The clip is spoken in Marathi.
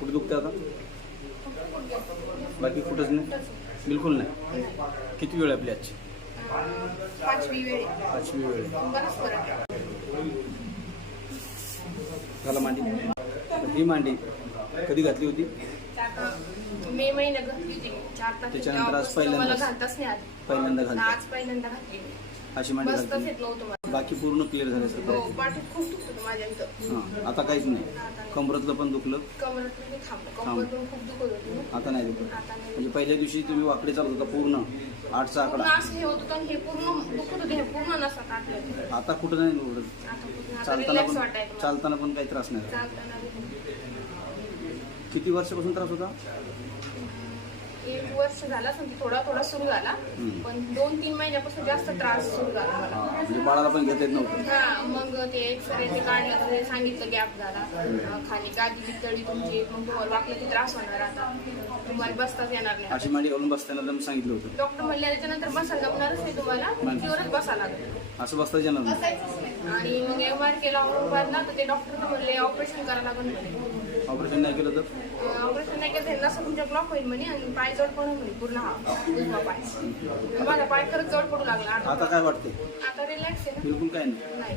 कुठं दुखतं आता? बाकी कुठंच नाही? बिलकुल नाही. किती वेळ आपली आजची? पाचवी वेळ. पाचवी वेळ. झाला मांडी? ही मांडी कधी घातली होती? मे महिन्यात घातली होती. चार त्याच्यानंतर आज आली. पहिल्यांदा घालता. आज पहिल्यांदा घातली. अशी मांडी बसताच घालते. येत नव्हतं मला. बाकी पूर्ण क्लिअर झालं सर हो पाठीत खूप दुखत होतं माझ्या इथं. हां आता काहीच नाही. कमरतलं पण दुखलं. कमरात थांबलं. कंबर पण खूप दुखत होती ना. आता नाही आता नाही म्हणजे पहिल्या दिवशी तुम्ही वाकडे चालत होता पूर्ण. आठचा पूर्ण आकडा. असं हे होत होतं आणि हे पूर्ण दुखत होते. हे पूर्ण नसतात आतलं. आता कुठं नाही दुखत. आता पूर्ण आता चालताना रिलॅक्स पण वाटायचं मला. चालताना पण काही त्रास नाही चालताना किती वर्षापासून त्रास होता? एक वर्ष झाला असेल थोडा थोडा सुरू झाला. पण दोन तीन महिन्यापासून जास्त त्रास सुरू झाला मला. म्हणजे बाळाला पण घेता येत नव्हतं. हा मग ते एक्सरे ते काढलं ते सांगितलं गॅप झाला. अं, खाली गादी बितळी तुमची मग तुम्हाला वाकलं की त्रास होणार आता. तुम्हाला बसताच येणार नाही. अशी मांडी घालून बसताना त्यांना सांगितलं होतं. डॉक्टर म्हणले त्याच्यानंतर बसायला जमणारच नाही तुम्हाला. खुर्चीवरच बसा लागेल. असं बसता येणार नाही. आणि मग एम आर केला औरंगाबादला तर ते डॉक्टर म्हणले ऑपरेशन करायला म्हणे ऑपरेशन नाही केलं तर? ऑपरेशन नाही केलं तर नसं तुमच्या ब्लॉक होईल म्हणे आणि पाय जड पडून म्हणे पूर्ण हा. उजवा पाय. माझा पाय खरंच जड पडू लागला. आता काय वाटते आता रिलॅक्स आहे बिलकुल काय नाही. ना नाही.